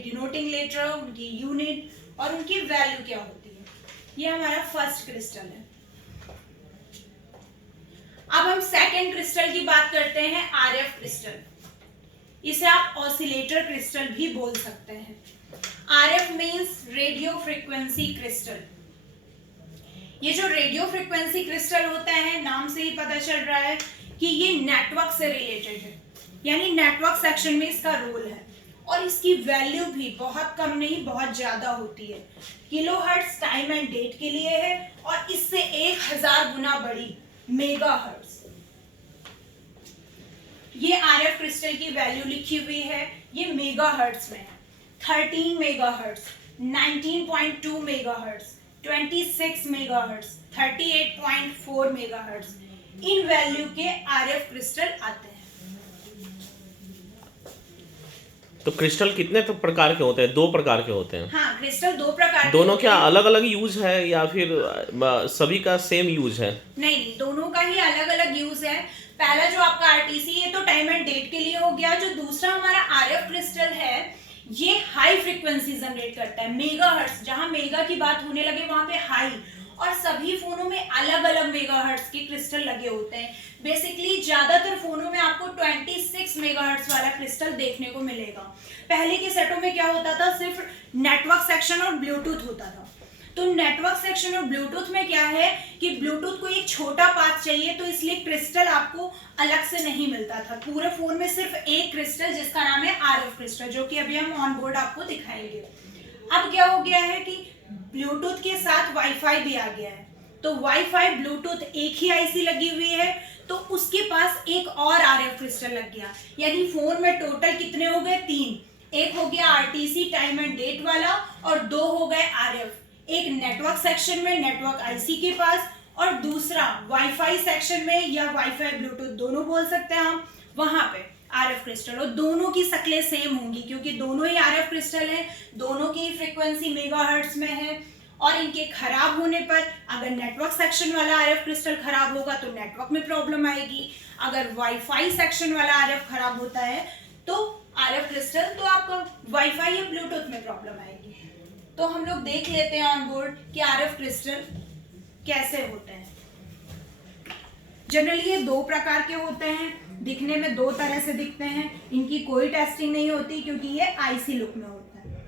Denoting letter, उनकी unit और उनकी वैल्यू क्या होती है। ये हमारा फर्स्ट क्रिस्टल है। अब हम सेकेंड क्रिस्टल की बात करते हैं, आरएफ क्रिस्टल। इसे आप ऑसिलेटर क्रिस्टल भी बोल सकते हैं। RF means radio frequency crystal. ये जो रेडियो फ्रीक्वेंसी क्रिस्टल होता है, नाम से ही पता चल रहा है कि ये नेटवर्क से रिलेटेड है, यानी नेटवर्क सेक्शन में इसका रोल है। और इसकी वैल्यू भी बहुत कम नहीं, बहुत ज्यादा होती है। किलोहर्ट्ज टाइम एंड डेट के लिए है और इससे 1000 गुना बड़ी मेगाहर्ट्ज। ये आरएफ क्रिस्टल की वैल्यू लिखी हुई है, ये मेगाहर्ट्ज में है। 13 मेगाहर्ट्ज, 19.2 मेगाहर्ट्ज, 26 मेगाहर्ट्ज, 38.4 मेगाहर्ट्ज, इन वैल्यू के आरएफ क्रिस्टल आते हैं। तो क्रिस्टल कितने तो प्रकार के होते हैं? 2 प्रकार के होते हैं। हाँ, क्रिस्टल 2 प्रकार के दोनों होते क्या हैं। अलग अलग यूज है या फिर सभी का सेम यूज है? नहीं, दोनों का ही अलग अलग यूज है। पहला जो आपका आरटीसी है तो टाइम एंड डेट के लिए हो गया। जो दूसरा हमारा आरएफ क्रिस्टल है, ये हाई फ्रीक्वेंसी जनरेट करता है, मेगाहर्ट्ज। जहां मेगा की बात होने लगे वहां पे हाई, और सभी फोनों में अलग अलग मेगाहर्ट्ज के क्रिस्टल लगे होते हैं। बेसिकली ज्यादातर फोनों में आपको 26 मेगाहर्ट्ज वाला क्रिस्टल देखने को मिलेगा। पहले के सेटों में क्या होता था, सिर्फ नेटवर्क सेक्शन और ब्लूटूथ होता था। तो नेटवर्क सेक्शन और ब्लूटूथ में क्या है कि ब्लूटूथ को एक छोटा पाथ चाहिए, तो इसलिए क्रिस्टल आपको अलग से नहीं मिलता था। पूरे फोन में सिर्फ एक क्रिस्टल जिसका नाम है आरएफ क्रिस्टल, जो कि अभी हम ऑन बोर्ड आपको दिखाएंगे। अब क्या हो गया है कि ब्लूटूथ के साथ वाईफाई भी आ गया है। तो वाईफाई ब्लूटूथ एक ही आईसी लगी हुई है, तो उसके पास एक और आरएफ क्रिस्टल लग गया। यानी फोन में टोटल कितने हो गए? 3। एक हो गया आरटीसी टाइम एंड डेट वाला और 2 हो गए आरएफ। एक नेटवर्क सेक्शन में नेटवर्क आईसी के पास, और दूसरा वाईफाई सेक्शन में या वाईफाई ब्लूटूथ दोनों बोल सकते हैं हम, वहां पे आरएफ क्रिस्टल। और दोनों की शक्लें सेम होंगी क्योंकि दोनों ही आरएफ क्रिस्टल हैं, दोनों की फ्रीक्वेंसी मेगाहर्ट्ज में है। और इनके खराब होने पर, अगर नेटवर्क सेक्शन वाला आरएफ क्रिस्टल खराब होगा तो नेटवर्क में प्रॉब्लम आएगी। अगर वाईफाई सेक्शन वाला आरएफ खराब होता है तो आरएफ क्रिस्टल, तो आपका वाईफाई या ब्लूटूथ में प्रॉब्लम आएगी। तो हम लोग देख लेते हैं ऑन बोर्ड कि आरएफ क्रिस्टल कैसे होते हैं। जनरली ये 2 प्रकार के होते हैं, दिखने में 2 तरह से दिखते हैं। इनकी कोई टेस्टिंग नहीं होती क्योंकि ये आईसी लुक में होता है।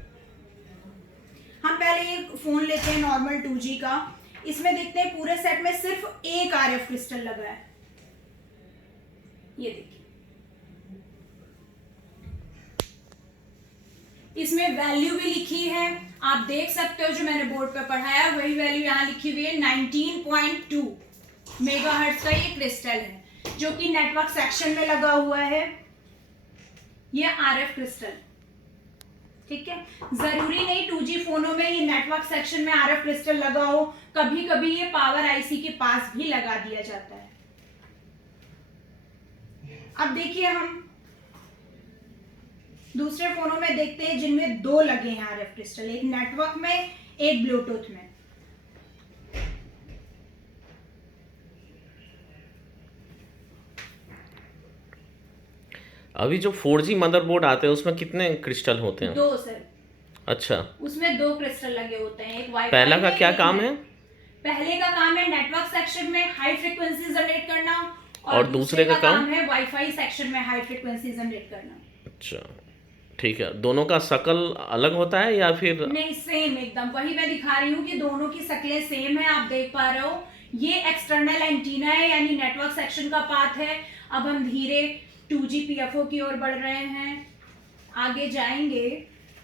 हम पहले ये फोन लेते हैं नॉर्मल 2G का। इसमें देखते हैं पूरे सेट में सिर्फ एक आरएफ क्रिस्टल लगा है। ये देखिए, इसमें वैल्यू भी लिखी है, आप देख सकते हो। जो मैंने बोर्ड पे पढ़ाया वही वैल्यू यहाँ लिखी हुई है। 19.2 मेगाहर्ट्ज का ये क्रिस्टल है, जो कि नेटवर्क सेक्शन में लगा हुआ है। ये आरएफ क्रिस्टल, ठीक है। जरूरी नहीं 2G फोनों में ये नेटवर्क सेक्शन में आरएफ क्रिस्टल लगा हो, कभी कभी ये पावर आईसी के पास भी लगा दिया जाता है। अब देखिए, हम दूसरे फोनों में देखते हैं जिनमें 2 लगे हैं आरएफ क्रिस्टल, एक नेटवर्क में एक ब्लूटूथ में। अभी जो 4G मदरबोर्ड आते हैं उसमें कितने क्रिस्टल होते हैं? 2 सर। अच्छा, उसमें 2 क्रिस्टल लगे होते हैं, एक वाईफाई। पहला का क्या काम है? पहले का काम है नेटवर्क सेक्शन में हाई फ्रीक्वेंसी जनरेट करना, और दूसरे का काम है वाईफाई सेक्शन में हाई फ्रीक्वेंसी जनरेट करना। अच्छा, ठीक है। दोनों का शकल अलग होता है या फिर? नहीं, सेम एकदम। वही मैं दिखा रही हूँ कि दोनों की शक्लें सेम है, आप देख पा रहे हो। ये एक्सटर्नल एंटीना है, यानी नेटवर्क सेक्शन का पाथ है। अब हम धीरे 2G PFO की ओर बढ़ रहे हैं। आगे जाएंगे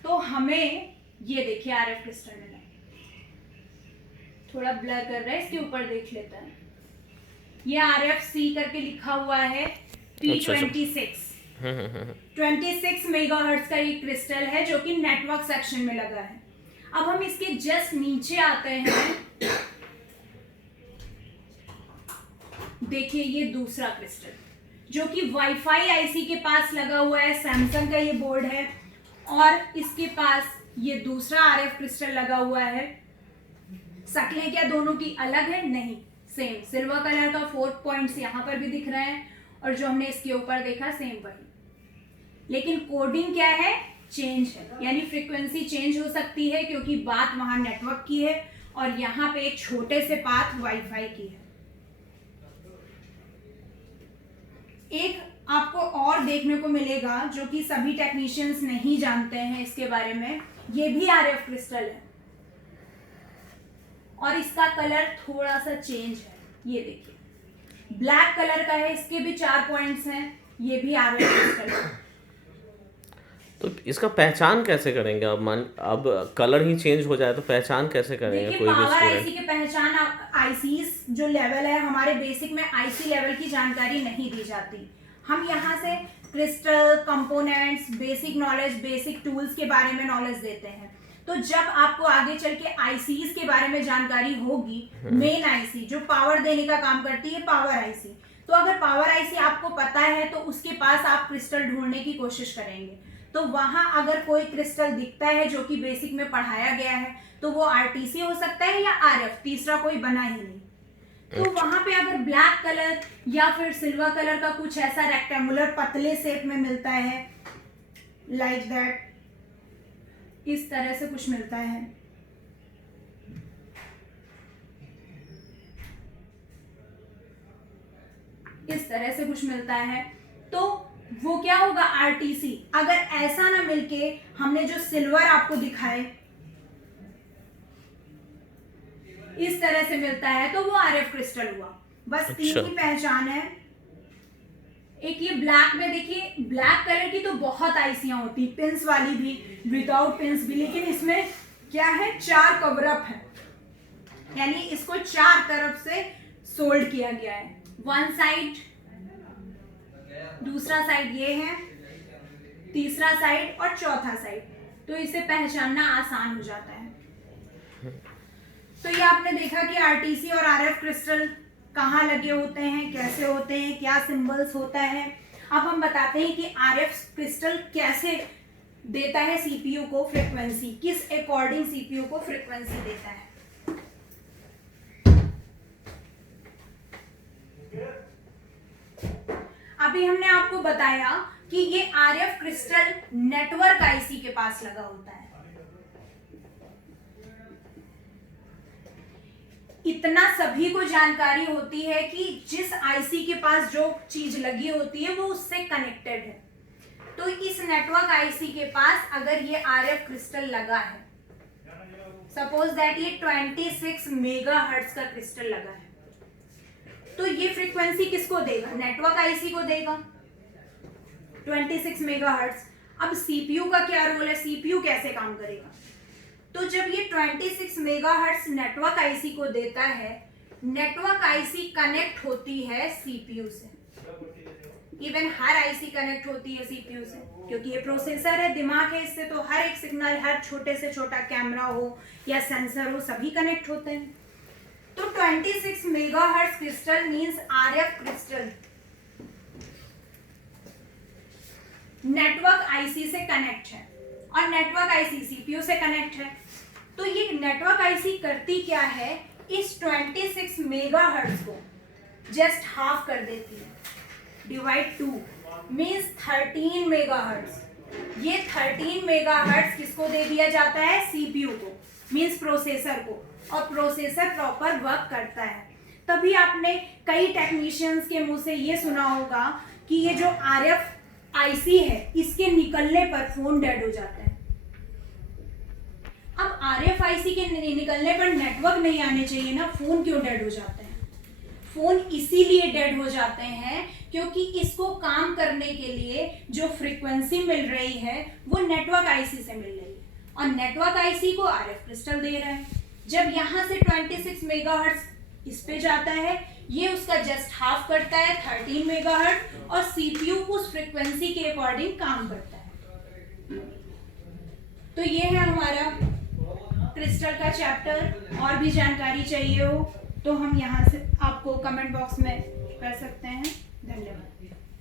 तो हमें ये देखिए आरएफ क्रिस्टल मिला, थोड़ा ब्लर कर रहा है, इसके ऊपर देख लेते हैं। ये RFC करके लिखा हुआ है, P26। 26 मेगाहर्ट्ज का ये क्रिस्टल है जो कि नेटवर्क सेक्शन में लगा है। अब हम इसके जस्ट नीचे आते हैं, देखिए ये दूसरा क्रिस्टल जो कि वाईफाई आईसी के पास लगा हुआ है। सैमसंग का ये बोर्ड है और इसके पास ये दूसरा आरएफ क्रिस्टल लगा हुआ है। शक्लें क्या दोनों की अलग है? नहीं, सेम। सिल्वर कलर का 4 पॉइंट्स यहाँ पर भी दिख रहे हैं और जो हमने इसके ऊपर देखा सेम वही, लेकिन कोडिंग क्या है? चेंज है, यानी फ्रीक्वेंसी चेंज हो सकती है क्योंकि बात वहां नेटवर्क की है और यहाँ पे एक छोटे से पाथ वाईफाई की है। एक आपको और देखने को मिलेगा जो कि सभी टेक्नीशियंस नहीं जानते हैं इसके बारे में, ये भी आरएफ क्रिस्टल है और इसका कलर थोड़ा सा चेंज है। ये देखिए ब्लैक कलर का है, इसके भी 4 पॉइंट्स हैं, ये भी आरएफ क्रिस्टल है। तो इसका पहचान कैसे करेंगे? अब कलर ही चेंज हो जाए तो पहचान कैसे करेंगे कोई भी पावर आईसी स्टूडेंट? की पहचान आईसीस जो लेवल है हमारे बेसिक में आईसी लेवल की जानकारी नहीं दी जाती। हम यहाँ से crystal components, basic knowledge, basic tools के बारे में नॉलेज देते हैं। तो जब आपको आगे चल के आईसीस के बारे में जानकारी होगी, मेन आईसी जो पावर देने का काम करती है, पावर आईसी, तो अगर पावर आईसी आपको पता है तो उसके पास आप क्रिस्टल ढूंढने की कोशिश करेंगे। तो वहां अगर कोई क्रिस्टल दिखता है जो कि बेसिक में पढ़ाया गया है तो वो आरटीसी हो सकता है या आरएफ, तीसरा कोई बना ही नहीं। तो वहां पे अगर ब्लैक कलर या फिर सिल्वर कलर का कुछ ऐसा रेक्टेंगुलर पतले शेप में मिलता है, लाइक दैट, इस तरह से कुछ मिलता है, इस तरह से कुछ मिलता है, तो वो क्या होगा? आरटीसी। अगर ऐसा ना मिलके हमने जो सिल्वर आपको दिखाए इस तरह से मिलता है तो वो आरएफ क्रिस्टल हुआ। बस 3 की पहचान है। एक ये ब्लैक में देखिए, ब्लैक कलर की तो बहुत आईसियां होती, पिंस वाली भी, विदाउट पिंस भी, लेकिन इसमें क्या है? 4 कवर अप है, यानी इसको 4 तरफ से सोल्ड किया गया है। वन साइड, दूसरा साइड ये है, तीसरा साइड और चौथा साइड, तो इसे पहचानना आसान हो जाता है। तो ये आपने देखा कि आरटीसी और आरएफ क्रिस्टल कहाँ लगे होते हैं, कैसे होते हैं, क्या सिंबल्स होता है। अब हम बताते हैं कि आरएफ क्रिस्टल कैसे देता है सीपीयू को फ्रीक्वेंसी, किस अकॉर्डिंग सीपीयू को फ्रीक्वेंसी देता है। अभी हमने आपको बताया कि ये आरएफ क्रिस्टल नेटवर्क आईसी के पास लगा होता है। इतना सभी को जानकारी होती है कि जिस आईसी के पास जो चीज लगी होती है वो उससे कनेक्टेड है। तो इस नेटवर्क आईसी के पास अगर ये आरएफ क्रिस्टल लगा है, सपोज दैट ये 26 मेगाहर्ट्ज का क्रिस्टल लगा है, तो ये फ्रीक्वेंसी किसको देगा? नेटवर्क आईसी को देगा, 26 मेगाहर्ट्ज। अब सीपीयू का क्या रोल है? सीपीयू कैसे काम करेगा? तो जब ये 26 मेगाहर्ट्ज नेटवर्क आईसी को देता है, नेटवर्क आईसी कनेक्ट होती है सीपीयू से। इवन हर आईसी कनेक्ट होती है सीपीयू से, क्योंकि ये प्रोसेसर है, दिमाग है, इससे तो हर एक सिग्नल, हर छोटे से छोटा कैमरा हो या सेंसर हो, सभी कनेक्ट होते हैं। तो 26 megahertz crystal means RF crystal network IC से कनेक्ट है और नेटवर्क आईसी सीपीयू से कनेक्ट है। तो ये नेटवर्क आईसी करती क्या है? इस 26 मेगाहर्ट्ज को जस्ट हाफ कर देती है, डिवाइड 2 मींस 13 मेगाहर्ट्ज। ये 13 मेगाहर्ट्ज किसको दे दिया जाता है? सीपीयू को, मींस प्रोसेसर को, और प्रोसेसर प्रॉपर वर्क करता है। तभी आपने कई टेक्नीशियंस के मुंह से ये सुना होगा कि ये जो आरएफ आईसी है इसके निकलने पर फोन डेड हो जाता है। अब आरएफ आईसी के निकलने पर नेटवर्क नहीं आने चाहिए ना, फोन क्यों डेड हो जाते हैं? फोन इसीलिए डेड हो जाते हैं क्योंकि इसको काम करने के लिए जो फ्रीक्वेंसी मिल रही है वो नेटवर्क आईसी से मिल रही है और नेटवर्क आईसी को आरएफ क्रिस्टल दे रहा है। जब यहां से 26 मेगाहर्ट्ज इस पे जाता है, ये उसका जस्ट हाफ करता है 13 मेगाहर्ट्ज और सीपीयू उस फ्रीक्वेंसी के अकॉर्डिंग काम करता है। तो ये है हमारा क्रिस्टल का चैप्टर। और भी जानकारी चाहिए हो तो हम यहाँ से आपको कमेंट बॉक्स में कर सकते हैं। धन्यवाद।